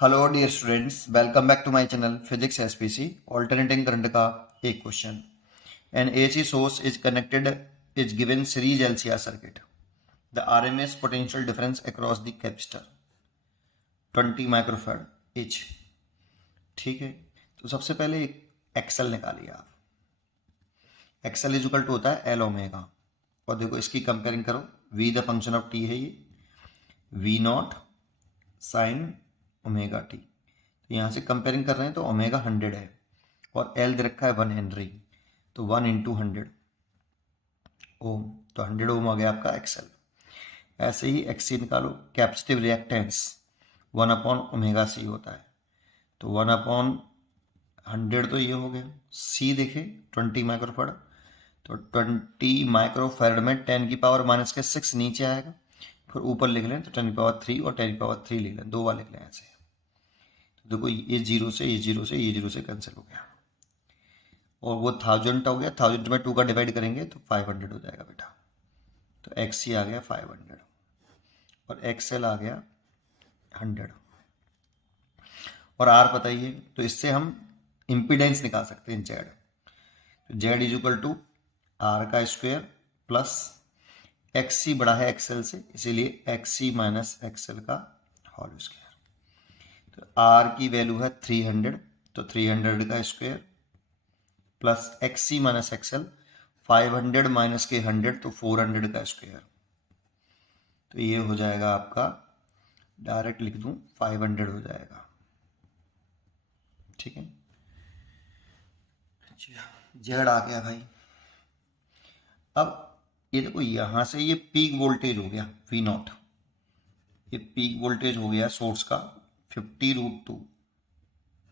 Hello dear students, welcome back to my channel physics SPC. Alternating current का एक question. An AC source is connected is given series LCR circuit. The RMS potential difference across the capacitor 20 microfarad each. ठीक है, तो सबसे पहले XL निकालिए आप। XL is equal to होता है एल ओमेगा, और देखो इसकी कंपेयरिंग करो। V the function of T है, ये V naught sine omega T. तो यहाँ से कंपेयरिंग कर रहे हैं तो ओमेगा 100 है और एल दे रखा है 1 हेनरी, तो 1 इंटू 100 ओम, तो 100 ओम आ गया आपका एक्सएल। ऐसे ही एक्सी निकालो। Capacitive reactance 1 upon omega C होता है, तो 1 अपॉन 100 तो ये हो गया। सी देखे 20 माइक्रोफैराड, तो 20 माइक्रोफैराड में 10 की पावर माइनस के 6 नीचे आएगा, फिर ऊपर लिख लें तो 10 की पावर 3 और 10 की पावर 3 लिख लें, दो बार लिख लें ऐसे। तो देखो ये जीरो से ये जीरो से ये जीरो से कैंसिल हो गया, और वो 1000 हो गया। 1000 में 2 का डिवाइड करेंगे तो 500 हो जाएगा बेटा। तो एक्स सी आ गया 500 और एक्सएल आ गया 100, और आर बताइए। तो इससे हम इम्पीडेंस निकाल सकते हैं जेड। तो Z is equal to R का स्क्वायर प्लस एक्स सी बड़ा है एक्सएल से, इसीलिए एक्स सी माइनस एक्सएल का होल स्क्वायर। तो आर की वैल्यू है 300, तो 300 का square plus X C minus XL, 500 minus के 100 तो 400 का स्क्वायर। तो ये हो जाएगा आपका, डायरेक्ट लिख दूं 500 हो जाएगा। ठीक है, जेड आ गया भाई। अब ये देखो यहाँ से ये पीक वोल्टेज हो गया वी नॉट, ये पीक वोल्टेज हो गया सोर्स का 50√2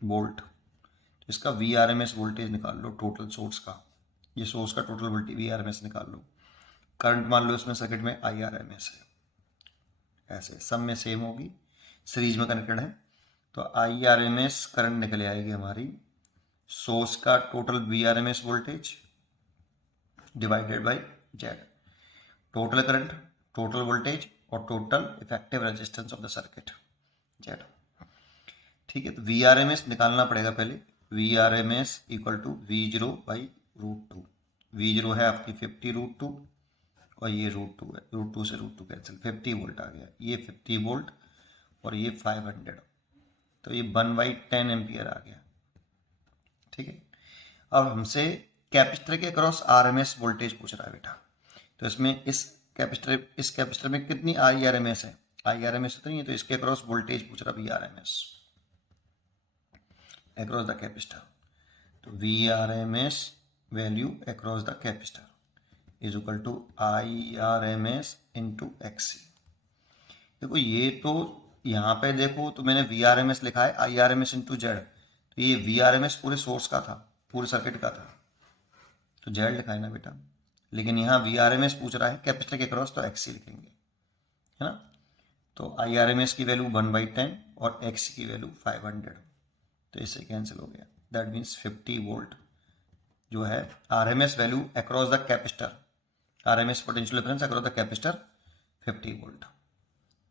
वोल्ट। तो इसका V R M S voltage निकाल लो टोटल सोर्स का, ये सोर्स का total voltage V R M S निकाल लो। करंट मान लो इसमें सर्किट में आई आर एम एस है, ऐसे सब में सेम होगी, सीरीज में कनेक्टेड है। तो I R M S current निकल आएगी हमारी सोर्स का total V R M S voltage divided by Z. Total current, total voltage और total effective resistance of the circuit Z. ठीक है, तो वी आर एम एस निकालना पड़ेगा पहले। V R M S equal to V zero by √2। V zero है आपकी 50√2 और ये √2 है, √2 से √2 कैंसिल, 50 वोल्ट आ गया। ये 50 वोल्ट और ये 500, तो ये 1/10 एम्पियर आ गया। ठीक है, अब हमसे कैपेसिटर के अक्रॉस आरएमएस वोल्टेज पूछ रहा है बेटा। तो इसमें इस कैपेसिटर में कितनी आई आर एम एस है, आई आर एम एस तो नहीं है, तो इसके अक्रॉस वोल्टेज पूछ रहा V R M S across the capacitor. तो V R M S value across the capacitor is equal to I R M S into XC. देखो ये तो यहाँ पे देखो तो मैंने वी आर एम एस लिखा है I R M S into Z, तो ये वी आर एम एस पूरे सोर्स का था, पूरे सर्किट का था, तो जेड लिखा है ना बेटा। लेकिन यहाँ वी आर एम एस पूछ रहा है कैपेसिटर के क्रॉस, तो एक्सी लिखेंगे, है ना। तो आई आर एम एस की वैल्यू 1/10 और एक्स की वैल्यू 500, तो इससे कैंसिल हो गया। दैट मीन्स 50 वोल्ट जो है R M S value across the capacitor, R M S potential difference across the capacitor 50 volt,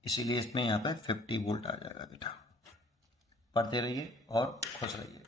इसीलिए इसमें यहाँ पे 50 वोल्ट आ जाएगा बेटा। पढ़ते रहिए और खुश रहिए।